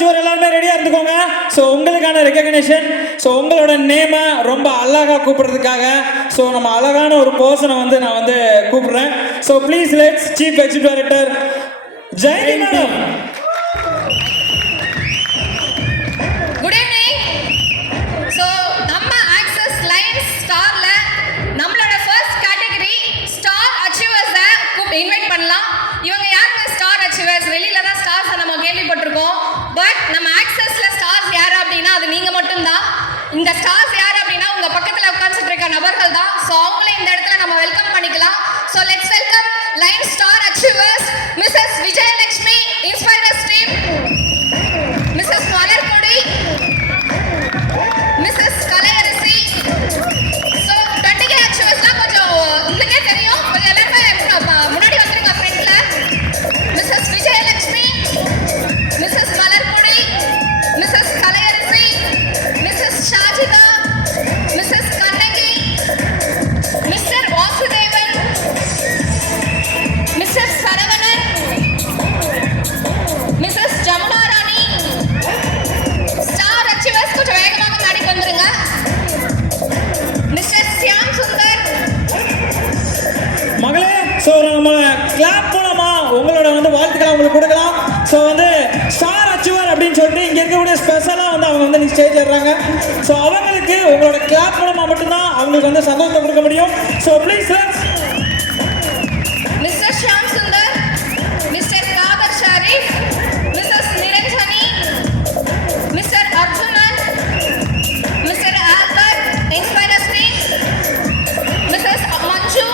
Achiever எல்லாருமே ரெடியாக இருந்துக்கோங்க. ஸோ உங்களுக்கான ரெகக்னேஷன். ஸோ உங்களோட நேமை ரொம்ப அழகாக கூப்பிடுறதுக்காக ஸோ நம்ம அழகான ஒரு பர்சனை வந்து நான் வந்து கூப்பிடுறேன். So please let's chief executive director Jayanthi madam. Good evening. So நம்ம ஆக்சஸ் லைன்ஸ் ஸ்டார்ல நம்மளோட ஃபர்ஸ்ட் கேட்டகரி ஸ்டார் அச்சீவர்ஸை இன்வைட் பண்ணலாம். இவங்க யாருங்க ஸ்டார் அச்சீவர்ஸ்? வெளியில தான் ஸ்டார்ஸ் நம்ம கேள்விப்பட்டிருக்கோம். பட் நம்ம ஆக்சஸ்ல ஸ்டார்ஸ் யாரு அப்படின்னா அது நீங்க மட்டும்தான். இந்த ஸ்டார்ஸ் யாரு அப்படின்னா உங்க பக்கத்துல உட்கார்ந்துட்டு இருக்க நபர்கள் தான். ஸோ அவங்களே இந்த இடத்துல நம்ம வெல்கம் பண்ணிக்கலாம். So let's welcome line star achievers Mrs Vijayalakshmi inspirers team, Mrs Malarkodi, Mrs Kalaiyarasi. So 20K அச்சீவர்ஸ்லாம் கொஞ்சம் உங்களுக்கே தெரியும். கொஞ்சம் எல்லாருமே முன்னாடி வந்துருங்க ஃப்ரெண்ட்ல. Mrs Vijayalakshmi, Mrs Malarkodi, Mrs Kalaiyarasi, Mrs Shajitha, Mrs Kannagi, Mr Vasudevan, Mrs Saravanan, Mrs Jamuna Rani. Star achievers கொஞ்சம் வேகமாக முன்னாடி வந்துருங்க. மிஸ்டர் சியாம் சுந்தர். மகளே, ஸோ நம்ம கிளாப் மூலமா உங்களோட வந்து வாழ்த்துக்களை உங்களுக்கு கொடுக்கலாம். ஸோ வந்து ஸ்டார் அச்சீவர் அப்படின்னு சொல்லிட்டு இங்கே இருக்கக்கூடிய ஸ்பெஷலாக வந்து அவங்க வந்து ஸ்டேஜ் ஏறுறாங்க. ஸோ அவங்களுக்கு உங்களோட கிளாப் மூலமாக மட்டும்தான் அவங்களுக்கு வந்து சந்தோஷத்தை கொடுக்க முடியும். So please Mr Shyam Sundar, Mr Khader Sharif, Mrs Niranjani, Mr Arjunan, Mr Albert inspirers team, Mrs Manju,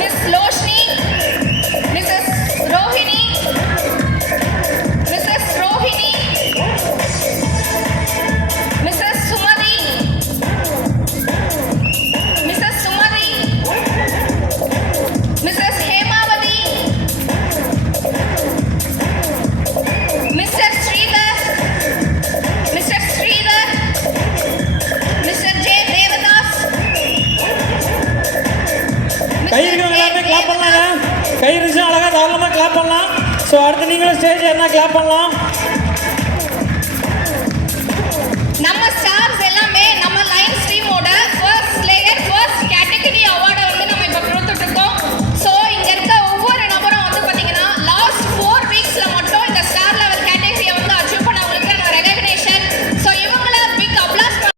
Miss Loshini, Mrs Rohini, Mrs Rohini, Mrs Sumathi, Mrs Sumathi, Mrs Hemavathi, Mr Sridhar, Mr Sridhar, Mr J Devadas. கை இருக்கிறவங்க எல்லாருமே கிளாப் பண்ணலாங்க. கை இருந்துச்சுன்னா அழகாக தாராளமாக கிளாப் பண்ணலாம். ஸோ அடுத்து நீங்களும் ஸ்டேஜ் ஏறினா கிளாப் பண்ணலாம்.